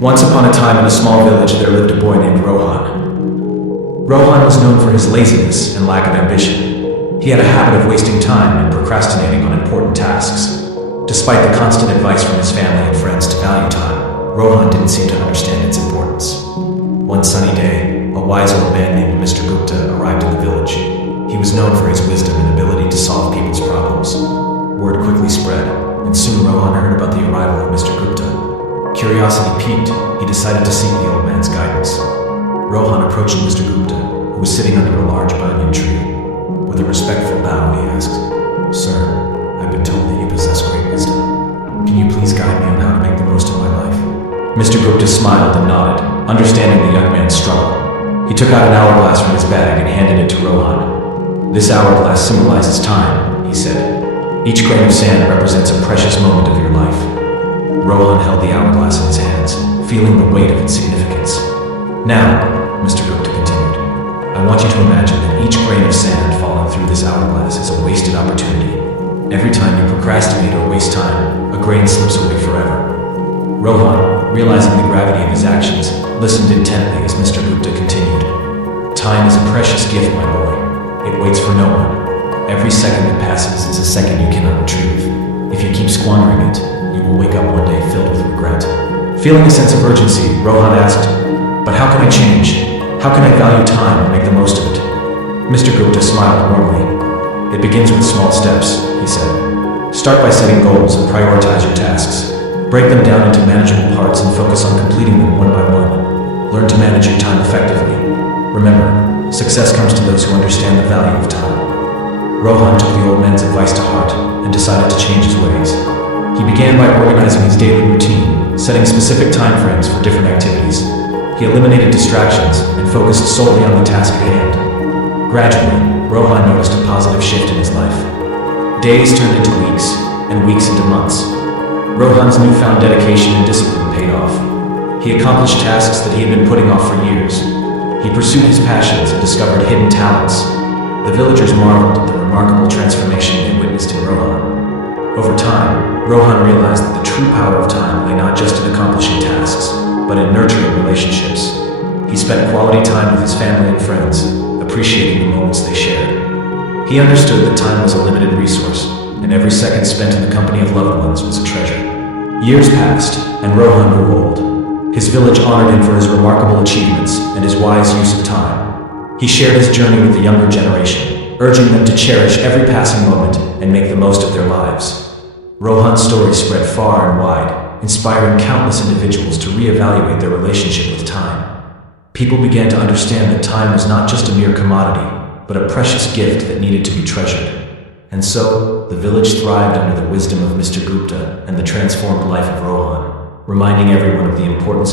Once upon a time in a small village there lived a boy named Rohan. Rohan was known for his laziness and lack of ambition. He had a habit of wasting time and procrastinating on important tasks. Despite the constant advice from his family and friends to value time, Rohan didn't seem to understand its importance. One sunny day, a wise old man named Mr. Gupta arrived in the village. He was known for his wisdom and ability to solve people's problems. Word quickly spread, and soon Rohan heard about the arrival of Mr. Gupta. Curiosity piqued, he decided to seek the old man's guidance. Rohan approached Mr. Gupta, who was sitting under a large banyan tree. With a respectful bow, he asked, "Sir, I've been told that you possess great wisdom. Can you please guide me on how to make the most of my life?" Mr. Gupta smiled and nodded, understanding the young man's struggle. He took out an hourglass from his bag and handed it to Rohan. "This hourglass symbolizes time," he said. "Each grain of sand represents a precious moment of your life." Rohan held the hourglass in his hands, feeling the weight of its significance. "Now," Mr. Gupta continued, "I want you to imagine that each grain of sand falling through this hourglass is a wasted opportunity. Every time you procrastinate or waste time, a grain slips away forever." Rohan, realizing the gravity of his actions, listened intently as Mr. Gupta continued. "Time is a precious gift, my boy. It waits for no one. Every second that passes is a second you cannot retrieve. If you keep squandering it, you will wake up one day filled with regret." Feeling a sense of urgency, Rohan asked, "But how can I change? How can I value time and make the most of it?" Mr. Gupta smiled warmly. "It begins with small steps," he said. "Start by setting goals and prioritize your tasks. Break them down into manageable parts and focus on completing them one by one. Learn to manage your time effectively. Remember, success comes to those who understand the value of time." Rohan took the old man's advice to heart and decided to change his ways. He began by organizing his daily routine, setting specific time frames for different activities. He eliminated distractions and focused solely on the task at hand. Gradually, Rohan noticed a positive shift in his life. Days turned into weeks, and weeks into months. Rohan's newfound dedication and discipline paid off. He accomplished tasks that he had been putting off for years. He pursued his passions and discovered hidden talents. The villagers marveled at the remarkable transformation they witnessed in Rohan. Over time, Rohan realized that the true power of time lay not just in accomplishing tasks, but in nurturing relationships. He spent quality time with his family and friends, appreciating the moments they shared. He understood that time was a limited resource, and every second spent in the company of loved ones was a treasure. Years passed, and Rohan grew old. His village honored him for his remarkable achievements and his wise use of time. He shared his journey with the younger generation, urging them to cherish every passing moment and make the most of their lives. Rohan's story spread far and wide, inspiring countless individuals to reevaluate their relationship with time. People began to understand that time was not just a mere commodity, but a precious gift that needed to be treasured. And so, the village thrived under the wisdom of Mr. Gupta and the transformed life of Rohan, reminding everyone of the importance of